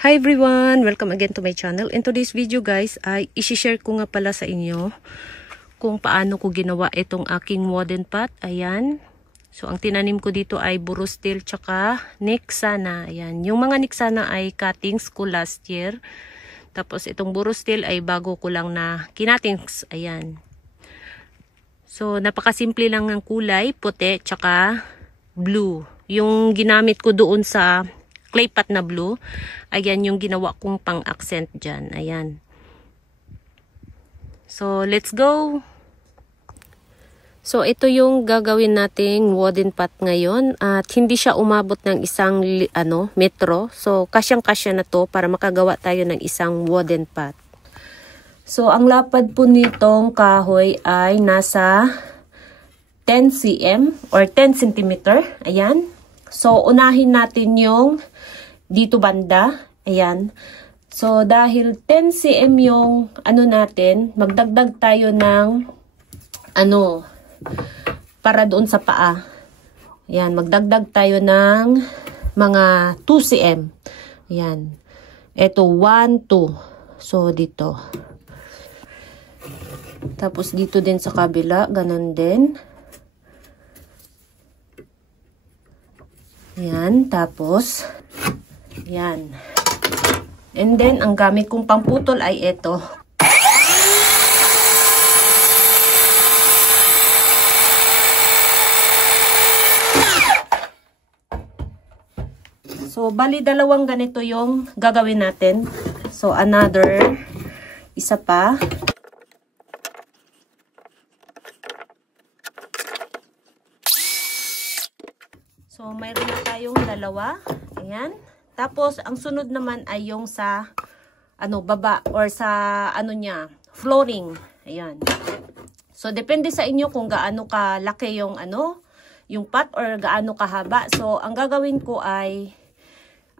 Hi everyone! Welcome again to my channel. In today's video guys ay isi-share ko nga pala sa inyo kung paano ko ginawa itong aking wooden pot. Ayan. So ang tinanim ko dito ay burustil tsaka nixana. Ayan. Yung mga nixana ay cuttings ko last year. Tapos itong burustil ay bago ko lang na kinatings. Ayan. So napakasimple lang ng kulay, puti tsaka blue. Yung ginamit ko doon sa clay pot na blue, ayan yung ginawa kong pang-accent dyan. Ayan. So, let's go! So, ito yung gagawin nating wooden pot ngayon. At hindi siya umabot ng isang metro. So, kasyang-kasya na to para makagawa tayo ng isang wooden pot. So, ang lapad po nitong kahoy ay nasa 10 cm or 10 cm. Ayan. So, unahin natin yung dito banda. Ayan. So, dahil 10 cm yung natin, magdagdag tayo ng para doon sa paa. Ayan. Magdagdag tayo ng mga 2 cm. Ayan. Ito, 1, 2. So, dito. Tapos, dito din sa kabila, ganun din. Ayan, tapos, ayan. And then, ang gamit kong pangputol ay ito. So, bali dalawang ganito yung gagawin natin. So, another, isa pa. So, mayroon na tayong dalawa. Ayan. Tapos, ang sunod naman ay yung sa, baba or sa, flooring. Ayan. So, depende sa inyo kung gaano kalaki yung, yung pot or gaano kahaba. So, ang gagawin ko ay,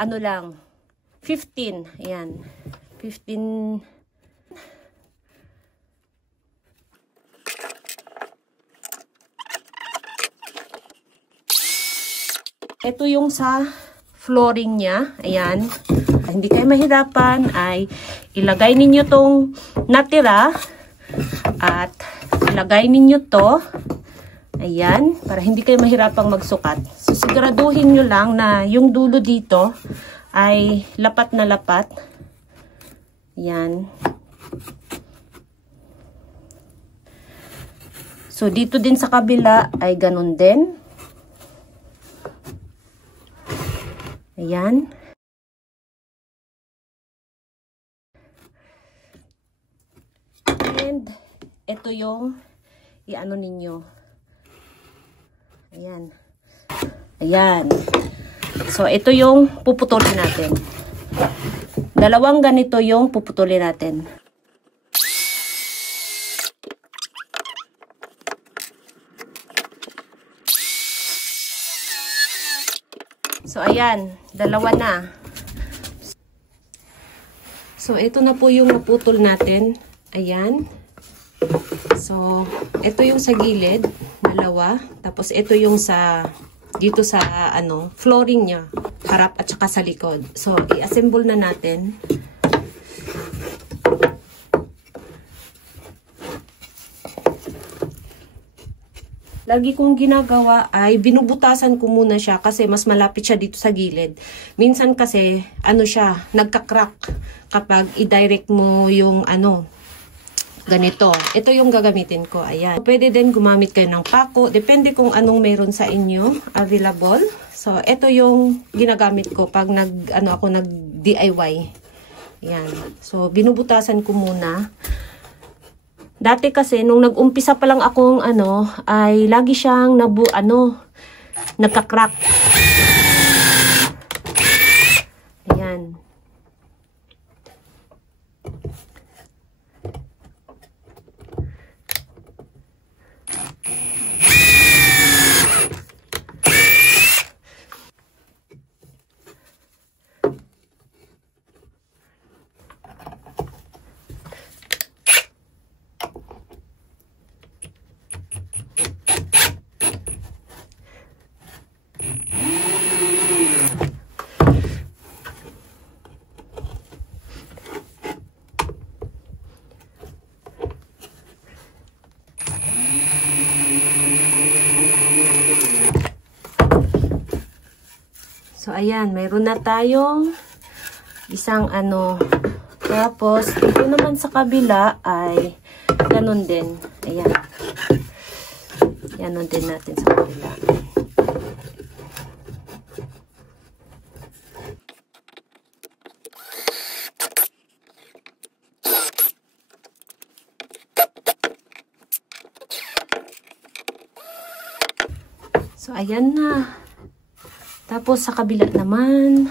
15. Ayan. 15. Ito yung sa flooring niya. Ayan. Hindi kayo mahirapan ay ilagay ninyo tong natira at ilagay ninyo to. Ayan. Para hindi kayo mahirapang magsukat. So, siguraduhin nyo lang na yung dulo dito ay lapat na lapat. Ayan. So, dito din sa kabila ay ganun din. Ayan. And, ito yung ninyo. Ayan. Ayan. So, ito yung puputulin natin. Dalawang ganito yung puputulin natin. So, ayan. Dalawa na. So, ito na po yung naputol natin. Ayan. So, ito yung sa gilid. Dalawa. Tapos, ito yung sa, dito sa, flooring niya. Harap at saka sa likod. So, i-assemble na natin. Lagi kong ginagawa ay binubutasan ko muna siya kasi mas malapit siya dito sa gilid. Minsan kasi, siya, nagka-crack kapag i-direct mo yung ganito. Ito yung gagamitin ko. Ayan. Pwede din gumamit kayo ng pako. Depende kung anong meron sa inyo available. So, ito yung ginagamit ko pag ako nag-DIY. Ayan. So, binubutasan ko muna. Dati kasi, nung nag-umpisa pa lang akong ay lagi siyang nagka-crack. Ayan. ayan, mayroon na tayong isang ano. Tapos, ito naman sa kabila ay ganun din. Ayan. Ganun din natin sa kabila. So, ayan na. Tapos, sa kabila naman.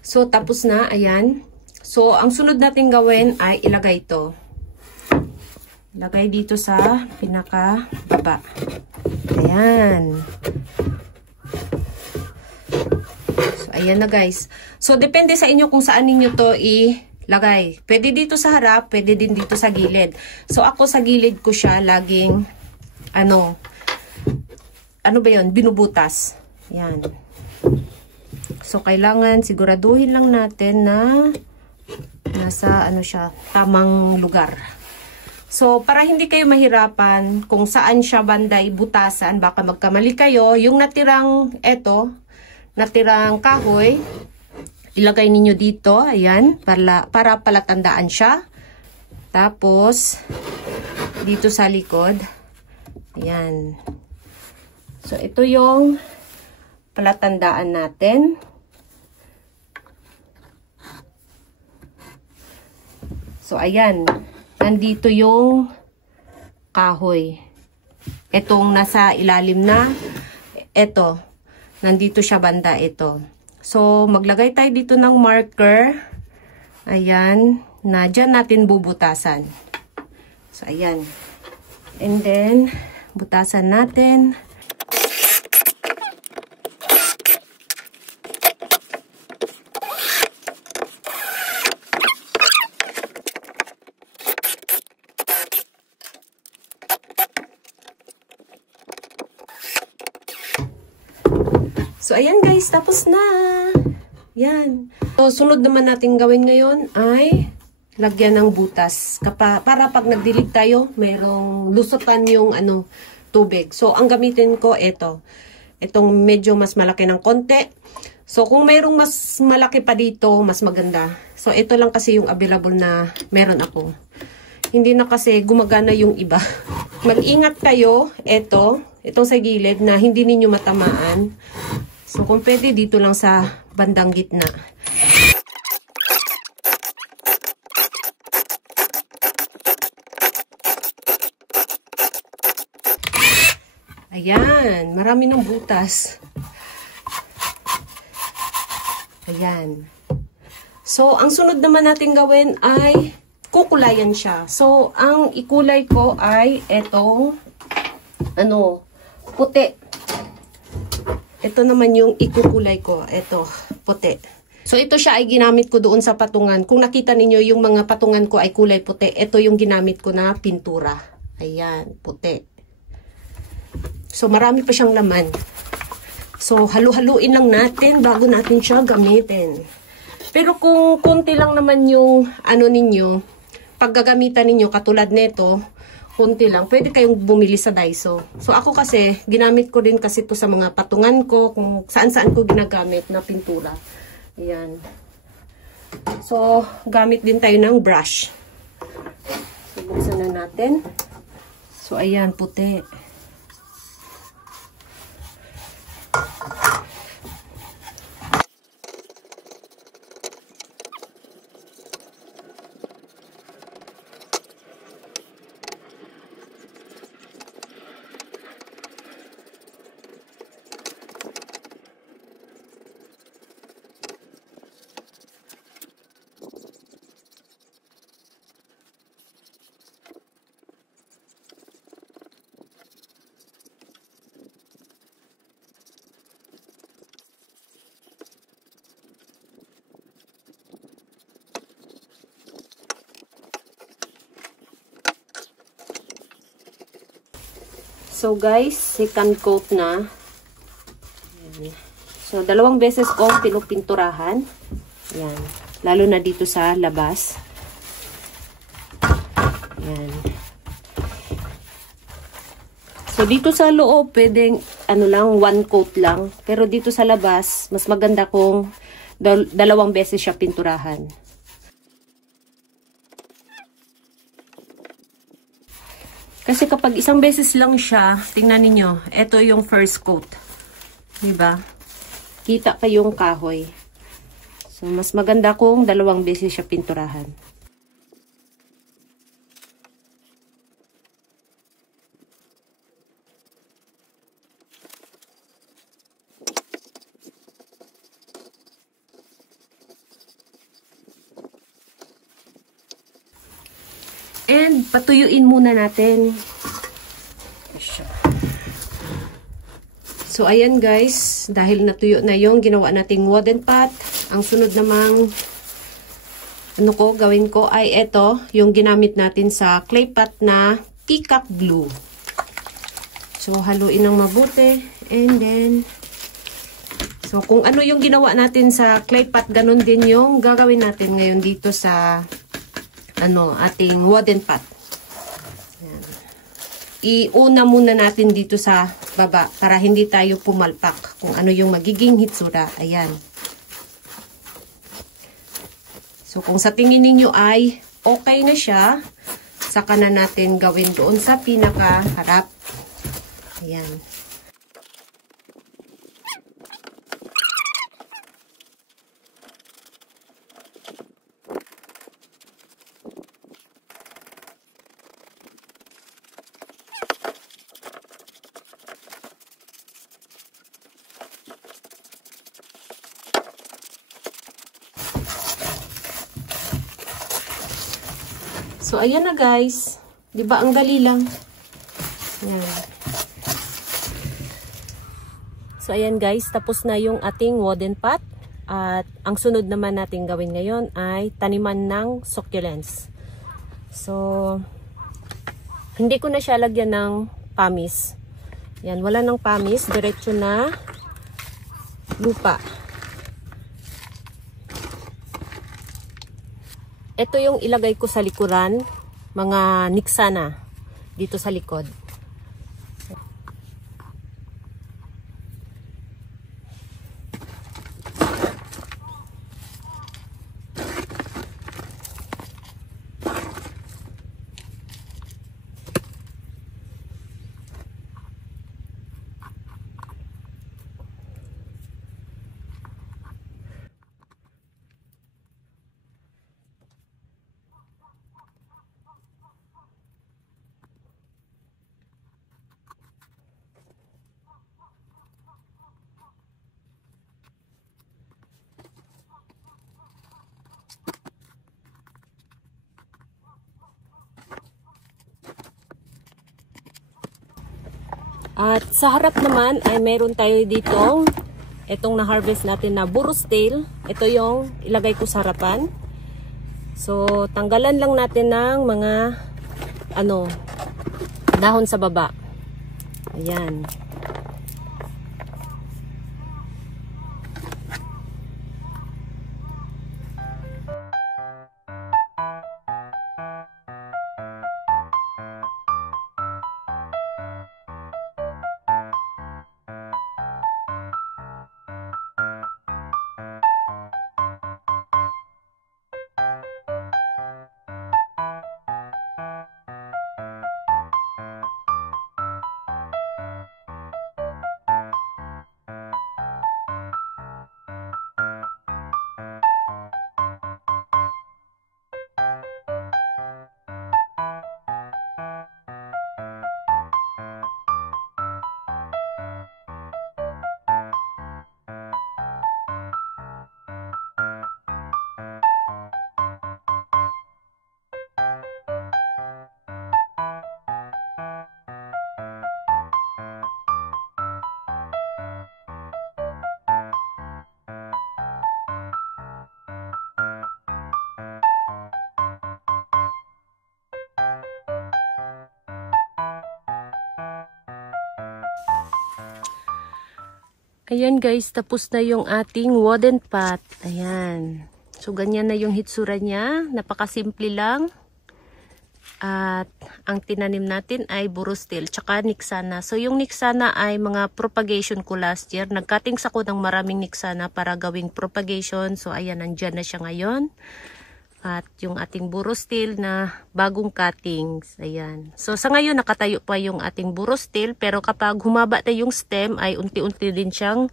So, tapos na. Ayan. So, ang sunod natin gawin ay ilagay ito. Lagay dito sa pinaka-baba. Ayan. So, ayan na guys. So, depende sa inyo kung saan ninyo to ilagay. Pwede dito sa harap, pwede din dito sa gilid. So, ako sa gilid ko siya laging, ano ba yun? Binubutas. Ayan. So, kailangan siguraduhin lang natin na nasa, ano siya, tamang lugar. So, para hindi kayo mahirapan kung saan siya banda ibutasan, baka magkamali kayo, yung natirang natirang kahoy, ilagay ninyo dito, ayan, para palatandaan siya. Tapos, dito sa likod, ayan. So, ito yung palatandaan natin. So, ayan. Nandito yung kahoy. Itong nasa ilalim na, ito. Nandito siya banda, ito. So, maglagay tayo dito ng marker. Ayan. Na dyan natin bubutasan. So, ayan. And then, butasan natin. So, ayan guys, tapos na. Yan. So, sunod naman natin gawin ngayon ay lagyan ng butas. Para pag nagdilig tayo, mayroong lusutan yung tubig. So, ang gamitin ko, ito. Itong medyo mas malaki ng konti. So, kung mayroong mas malaki pa dito, mas maganda. So, ito lang kasi yung available na meron ako. Hindi na kasi gumagana yung iba. Mag-ingat kayo, itong sa gilid na hindi ninyo matamaan. So, kung pwede, dito lang sa bandang gitna. Ayan, marami ng butas. Ayan. So, ang sunod naman natin gawin ay kukulayan siya. So, ang ikulay ko ay itong, puti. Ito naman yung ikukulay ko. Ito, puti. So, ito siya ay ginamit ko doon sa patungan. Kung nakita ninyo yung mga patungan ko ay kulay puti, ito yung ginamit ko na pintura. Ayan, puti. So, marami pa siyang laman. So, halu-haluin lang natin bago natin siya gamitin. Pero kung konti lang naman yung ninyo, paggagamitan ninyo katulad nito, konti lang, pwede kayong bumili sa Daiso. So, ako kasi, ginamit ko din kasi ito sa mga patungan ko, kung saan-saan ko ginagamit na pintura. Ayan. So, gamit din tayo ng brush. So, buksan na natin. So, ayan, puti. So guys, second coat na. Ayan. So, 2 beses kong pinupinturahan. Ayan. Lalo na dito sa labas. Ayan. So, dito sa loob, pwedeng, lang, 1 coat lang. Pero dito sa labas, mas maganda kung 2 beses siya pinturahan. Kasi kapag 1 beses lang siya, tingnan ninyo, ito yung first coat. Diba? Kita pa yung kahoy. So, mas maganda kung 2 beses siya pinturahan. And, patuyuin muna natin. So, ayan guys. Dahil natuyo na yung ginawa nating wooden pot. Ang sunod namang gawin ko ay ito, yung ginamit natin sa clay pot na peacock glue. So, haluin ng mabuti. And then, so, kung ano yung ginawa natin sa clay pot, ganun din yung gagawin natin ngayon dito sa ating wooden pot. Ayan. Iuna muna natin dito sa baba para hindi tayo pumalpak kung ano yung magiging hitsura. Ayan. So, kung sa tingin ninyo ay okay na siya, saka na natin gawin doon sa pinaka-harap. Ayan. So, ayan na guys. Diba, ang dali lang. Ayan. So, ayan guys. Tapos na yung ating wooden pot. At ang sunod naman natin gawin ngayon ay taniman ng succulents. So, hindi ko na siya lagyan ng pamis. Ayan, wala ng pamis. Diretso na lupa. Ito yung ilagay ko sa likuran, mga niksana dito sa likod. At sa harap naman ay meron tayo ditong itong na-harvest natin na burro's tail. Ito yung ilagay ko sa harapan. So, tanggalan lang natin ng mga dahon sa baba. Ayan. Ayan guys, tapos na yung ating wooden pot. Ayan. So ganyan na yung hitsura niya. Napakasimple lang. At ang tinanim natin ay burostil tsaka niksana. So yung niksana ay mga propagation ko last year. Nagcuttings ako ng maraming niksana para gawing propagation. So ayan, nandyan na siya ngayon. At yung ating burostil na bagong cuttings. Ayan. So sa ngayon nakatayo pa yung ating burostil. Pero kapag humaba na yung stem ay unti-unti din siyang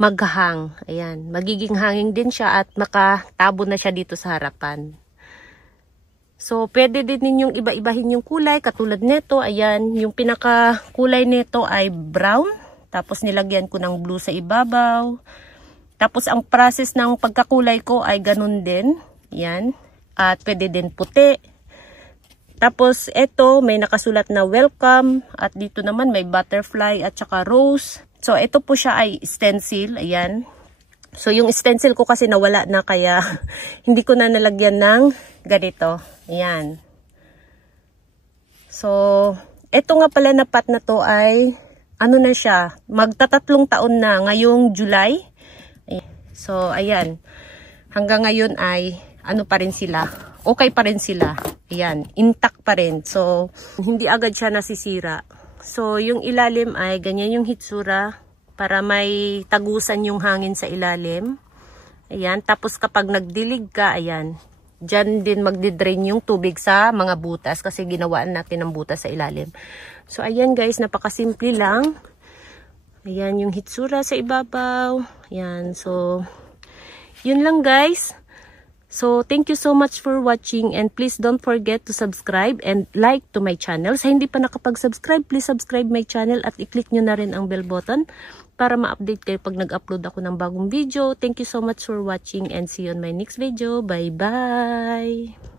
maghahang. Ayan. Magiging hanging din siya at makatabo na siya dito sa harapan. So pwede din ninyong iba-ibahin yung kulay. Katulad nito. Ayan. Yung pinaka kulay nito ay brown. Tapos nilagyan ko ng blue sa ibabaw. Tapos ang process ng pagkakulay ko ay ganun din. Yan. At pwede din puti. Tapos ito may nakasulat na welcome. At dito naman may butterfly at saka rose. So ito po siya ay stencil. Ayan. So yung stencil ko kasi nawala na kaya hindi ko na nalagyan ng ganito. Ayan. So ito nga pala na pot na to ay ano na siya. Magtatatlong taon na ngayong July. So ayan. Hanggang ngayon ay ano pa rin sila, okay pa rin sila. Ayan, intact pa rin. So, hindi agad siya nasisira. So, yung ilalim ay ganyan yung hitsura para may tagusan yung hangin sa ilalim. Ayan, tapos kapag nagdilig ka, ayan, dyan din magdidrain yung tubig sa mga butas kasi ginawaan natin ng butas sa ilalim. So, ayan guys, napakasimple lang. Ayan yung hitsura sa ibabaw. Ayan, so, yun lang guys. So, thank you so much for watching and please don't forget to subscribe and like to my channel. Sa hindi pa nakapag-subscribe, please subscribe my channel at i-click nyo na rin ang bell button para ma-update kayo pag nag-upload ako ng bagong video. Thank you so much for watching and see you on my next video. Bye-bye!